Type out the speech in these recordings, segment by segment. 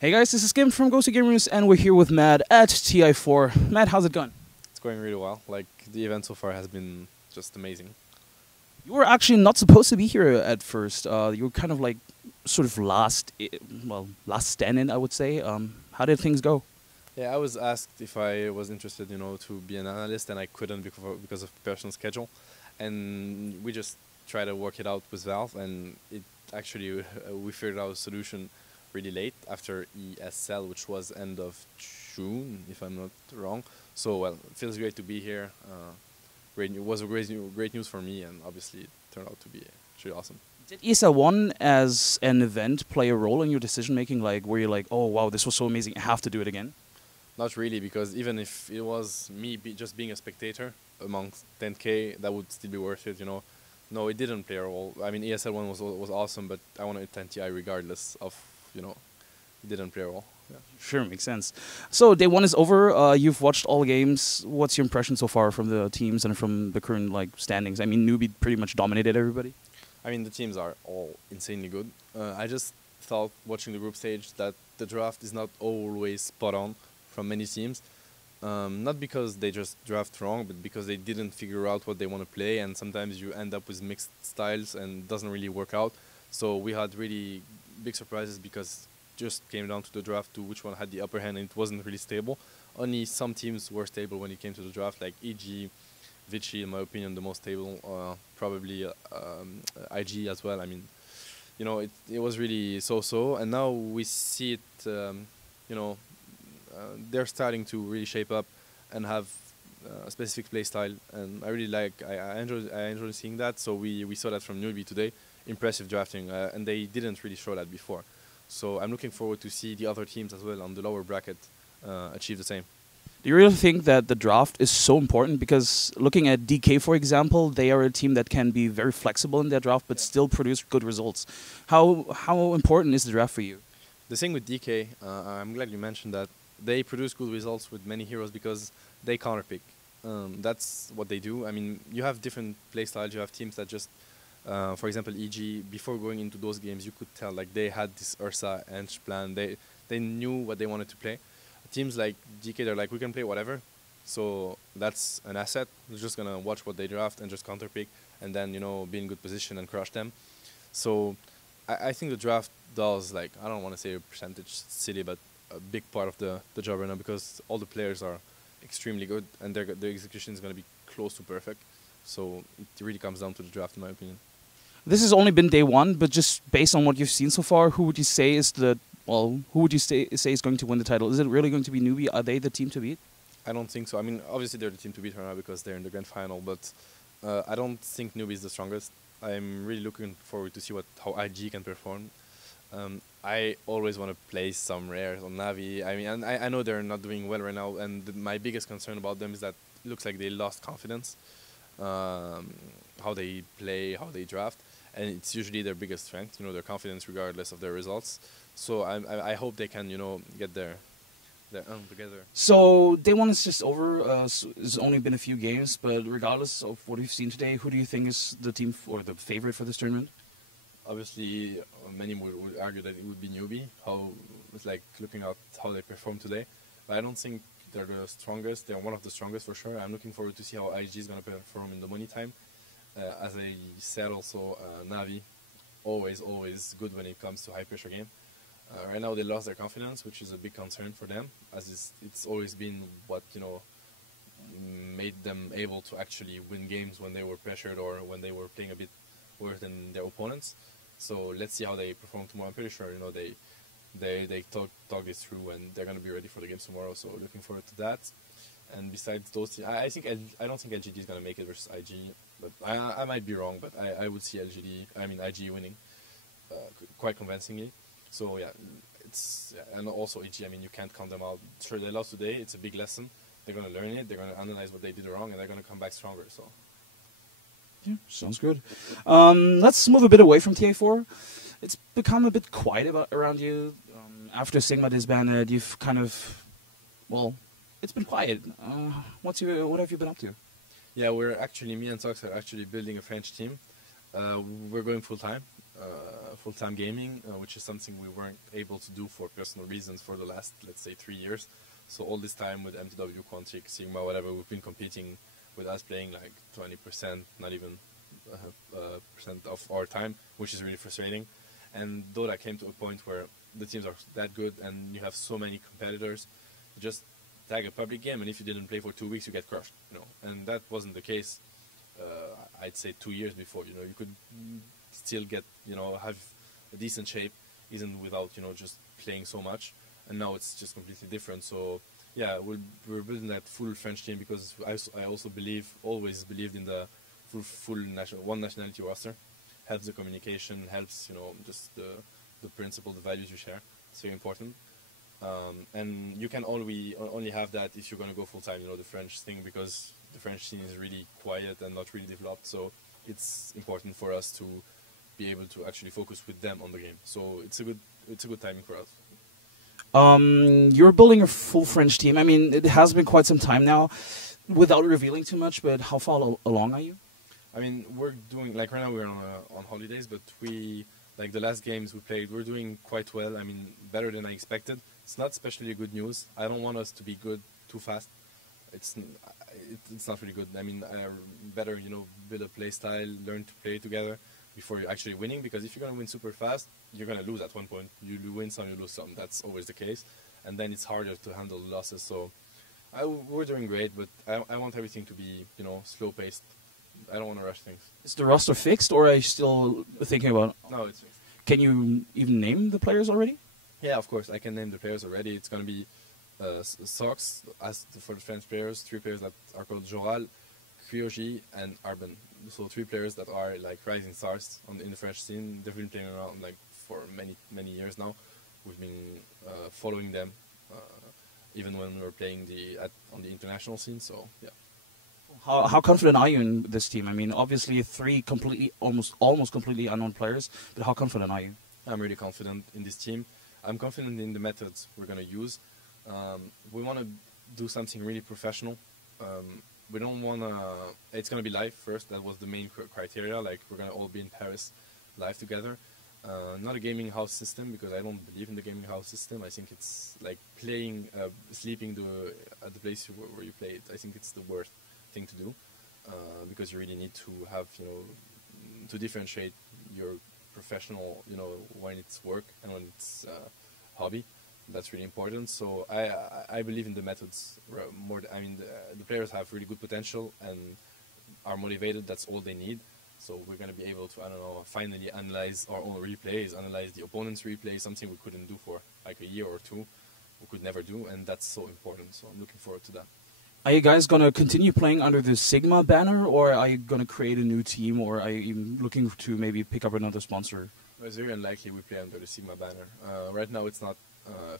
Hey guys, this is Kim from GosuGamers, and we're here with Mad at TI4. Mad, how's it going? It's going really well. Like, the event so far has been just amazing. You were actually not supposed to be here at first. You were kind of like, sort of last stand-in, I would say. How did things go? Yeah, I was asked if I was interested, to be an analyst, and I couldn't because of personal schedule. And we just tried to work it out with Valve, and it actually, we figured out a solution really late after ESL, which was end of June, if I'm not wrong. So, well, it feels great to be here. It was a great news for me, and obviously it turned out to be really awesome. Did ESL 1 as an event play a role in your decision making? Like, were you like, oh wow, this was so amazing, I have to do it again? Not really, because even if it was me just being a spectator amongst 10K, that would still be worth it, No, it didn't play a role. I mean, ESL 1 was awesome, but I want to attend TI regardless of, it didn't play a role. Yeah. Sure, makes sense. So day one is over. You've watched all games. What's your impression so far from the teams and from the current standings? I mean, Newbie pretty much dominated everybody. I mean, the teams are all insanely good. I just thought watching the group stage that the draft is not always spot on from many teams. Not because they just draft wrong, but because they didn't figure out what they want to play, and sometimes you end up with mixed styles and it doesn't really work out. So we had really big surprises because just came down to the draft to which one had the upper hand, and it wasn't really stable. Only some teams were stable when it came to the draft, like EG, Vichy, in my opinion, the most stable, probably IG as well. I mean, it was really so-so, and now we see it, they're starting to really shape up and have a specific play style, and I really I enjoy seeing that. So we saw that from Newbie today, impressive drafting, and they didn't really show that before. So I'm looking forward to see the other teams as well on the lower bracket achieve the same. Do you really think that the draft is so important? Because looking at DK, for example, they are a team that can be very flexible in their draft but still produce good results. How important is the draft for you? The thing with DK, I'm glad you mentioned that. They produce good results with many heroes because they counterpick. That's what they do. I mean, you have different play styles. You have teams that just, for example, EG, before going into those games, you could tell like they had this Ursa Ench plan. They knew what they wanted to play. Teams like DK, they're like, we can play whatever. So that's an asset. We're just going to watch what they draft and just counterpick and then, be in good position and crush them. So I think the draft does, I don't want to say a percentage silly, but a big part of the job right now, because all the players are extremely good and their execution is going to be close to perfect. So it really comes down to the draft, in my opinion. This has only been day one, but just based on what you've seen so far, who would you say is who would you say is going to win the title? Is it really going to be Newbie? Are they the team to beat? I don't think so. I mean, obviously they're the team to beat right now because they're in the grand final, but I don't think Newbie is the strongest. I'm really looking forward to see how IG can perform. I always want to play some rares on Navi. I mean, and I know they're not doing well right now, and my biggest concern about them is that it looks like they lost confidence, how they play, how they draft, and it's usually their biggest strength, their confidence regardless of their results. So I hope they can, get their together. So day one is just over. It's only been a few games, but regardless of what we've seen today, who do you think is the team or the favorite for this tournament? Obviously, many would argue that it would be Newbie. It's like looking at how they performed today, but I don't think they're the strongest. They're one of the strongest for sure. I'm looking forward to see how IG is going to perform in the money time. As I said, also Navi, always good when it comes to high pressure game. Right now they lost their confidence, which is a big concern for them, as it's always been what made them able to actually win games when they were pressured or when they were playing a bit worse than their opponents. So let's see how they perform tomorrow. I'm pretty sure they talk this through and they're going to be ready for the games tomorrow. So looking forward to that. And besides those, I don't think LGD is going to make it versus IG, but I might be wrong. But I would see IG winning quite convincingly. So yeah, and also EG. I mean, you can't count them out. Sure, they lost today. It's a big lesson. They're going to learn it. They're going to analyze what they did wrong, and they're going to come back stronger. So. Yeah, sounds good. Let's move a bit away from TI4. It's become a bit quiet around you. After 7ckngMad disbanded, you've kind of, it's been quiet. What have you been up to? Yeah, me and Sox are actually building a French team. We're going full time. full-time gaming, which is something we weren't able to do for personal reasons for the last, let's say, 3 years. So all this time with MTW, Quantic, Sigma, whatever, we've been competing with us playing like 20%, not even percent of our time, which is really frustrating. And Dota came to a point where the teams are that good and you have so many competitors. You just tag a public game, and if you didn't play for 2 weeks, you get crushed. And that wasn't the case. I'd say 2 years before. You could still get, have a decent shape, even without, just playing so much. And now it's just completely different. So yeah, we're building that full French team because I also always believed in the full one nationality roster. Helps the communication, helps, just the principle, the values you share. It's very important. And you can only have that if you're going to go full time, the French thing, because the French scene is really quiet and not really developed. So it's important for us to be able to actually focus with them on the game. So it's a good timing for us. You're building a full French team. I mean, it has been quite some time now, without revealing too much. But how far along are you? I mean, we're doing, like right now we're on holidays, but like the last games we played, we're doing quite well. I mean, better than I expected. It's not especially good news. I don't want us to be good too fast. It's not really good. I mean, better, build a play style, learn to play together before you're actually winning, because if you're going to win super fast, you're going to lose at one point. You win some, you lose some. That's always the case. And then it's harder to handle losses. So we're doing great, but I want everything to be, slow-paced. I don't want to rush things. Is the roster fixed, or are you still thinking about... No, it's fixed. Can you even name the players already? Yeah, of course. I can name the players already. It's going to be Sox, as for the French players, 3 players that are called Joral, Kryoji, and Arben. So 3 players that are like rising stars in the French scene. They've been playing around like for many years now. We've been following them, even when we were playing on the international scene. So yeah. How confident are you in this team? I mean, obviously 3 almost completely unknown players, but how confident are you? I'm really confident in this team. I'm confident in the methods we're going to use. We want to do something really professional. We don't want to... It's going to be live first. That was the main criteria. Like, we're going to all be in Paris live together. Not a gaming house system, because I don't believe in the gaming house system. I think it's like sleeping at the place where you play it. I think it's the worst thing to do, because you really need to have, to differentiate your professional, when it's work and when it's hobby. That's really important. So I believe in the methods more. I mean, the players have really good potential and are motivated. That's all they need. So we're going to be able to, finally analyze our own replays, analyze the opponent's replays, something we couldn't do for like a year or 2. We could never do, and that's so important. So I'm looking forward to that. Are you guys going to continue playing under the Sigma banner, or are you going to create a new team, or are you even looking to maybe pick up another sponsor? It's very unlikely we play under the Sigma banner. Right now it's not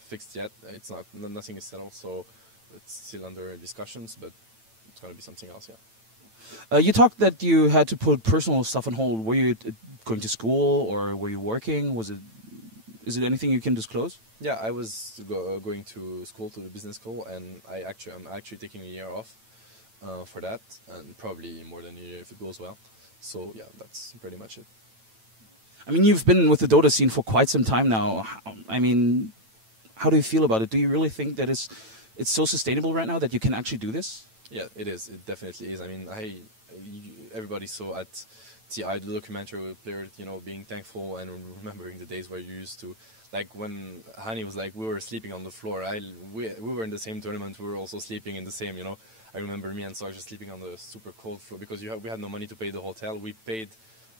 fixed yet. It's not. Nothing is settled, so it's still under discussions, but it's going to be something else, yeah. You talked that you had to put personal stuff on hold. Were you going to school, or were you working? Is it anything you can disclose? Yeah, I was going to school, to the business school, and I'm actually taking a year off for that, and probably more than a year if it goes well. So yeah, that's pretty much it. I mean, you've been with the Dota scene for quite some time now. I mean, how do you feel about it? Do you really think that it's so sustainable right now that you can actually do this? Yeah, it is. It definitely is. I mean, everybody saw at TI the documentary with players, being thankful and remembering the days where you used to, like when Hani was like, we were sleeping on the floor. We were in the same tournament. We were also sleeping in the same, I remember me and Sarge just sleeping on the super cold floor because we had no money to pay the hotel. We paid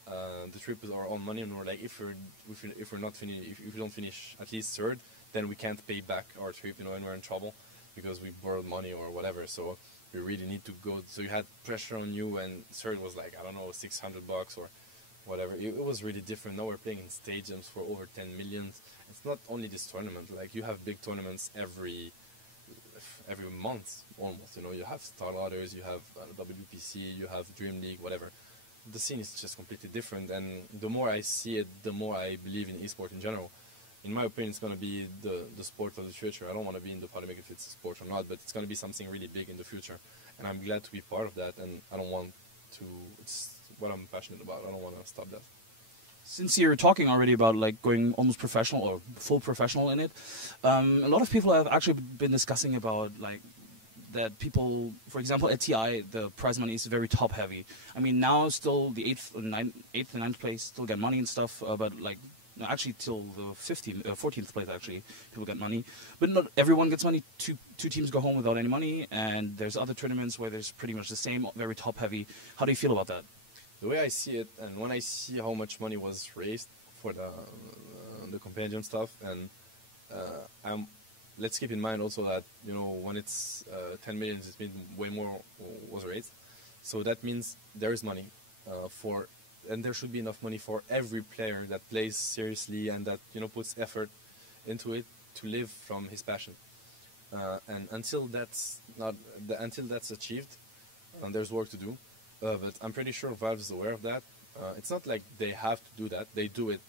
the trip with our own money, and we were like, if we don't finish at least 3rd, then we can't pay back our trip, and we're in trouble because we borrowed money or whatever. So we really need to go. So you had pressure on you, and 3rd was like, I don't know, $600 or whatever. It was really different. Now we're playing in stadiums for over 10 million. It's not only this tournament. Like, you have big tournaments every month almost. You have Star Ladders, you have WPC, you have Dream League, whatever. The scene is just completely different, and the more I see it, the more I believe in esports in general. In my opinion, it's going to be the sport of the future. I don't want to be in the polemic if it's a sport or not, but it's going to be something really big in the future, and I'm glad to be part of that, and I don't want to... It's what I'm passionate about. I don't want to stop that. Since you're talking already about like going almost professional or full professional in it, a lot of people have actually been discussing about like that people, for example, at TI, the prize money is very top heavy. I mean, now still the 8th and 9th place still get money and stuff, but like actually till the 14th place actually people get money, but not everyone gets money. Two teams go home without any money, and there's other tournaments where there's pretty much the same, very top heavy. How do you feel about that? The way I see it, and when I see how much money was raised for the compendium stuff, and let's keep in mind also that, you know, when it's 10 million, it means way more was raised. So that means there is money and there should be enough money for every player that plays seriously and that, you know, puts effort into it to live from his passion. And until that's achieved, there's work to do. But I'm pretty sure Valve is aware of that. It's not like they have to do that. They do it.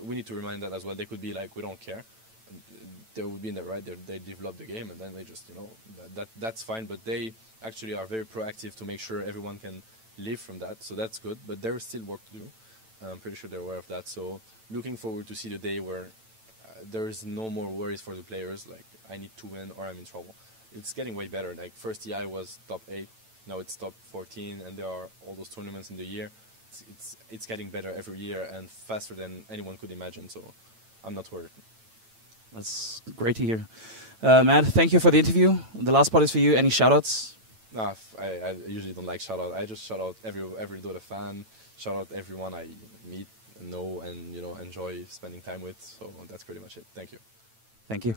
We need to remind that as well. They could be like, we don't care. They would be in the right. They develop the game, and then they just, you know, that's fine. But they actually are very proactive to make sure everyone can live from that. So that's good. But there is still work to do. I'm pretty sure they're aware of that. So looking forward to see the day where there is no more worries for the players. Like, I need to win or I'm in trouble. It's getting way better. Like, first TI was top 8. Now it's top 14, and there are all those tournaments in the year. It's getting better every year and faster than anyone could imagine. So I'm not worried. That's great to hear. Mad, thank you for the interview. The last part is for you. Any shoutouts? Nah, I usually don't like shout-out. I just shout out every Dota fan, shout out everyone I meet and know and, you know, enjoy spending time with. So that's pretty much it. Thank you. Thank you.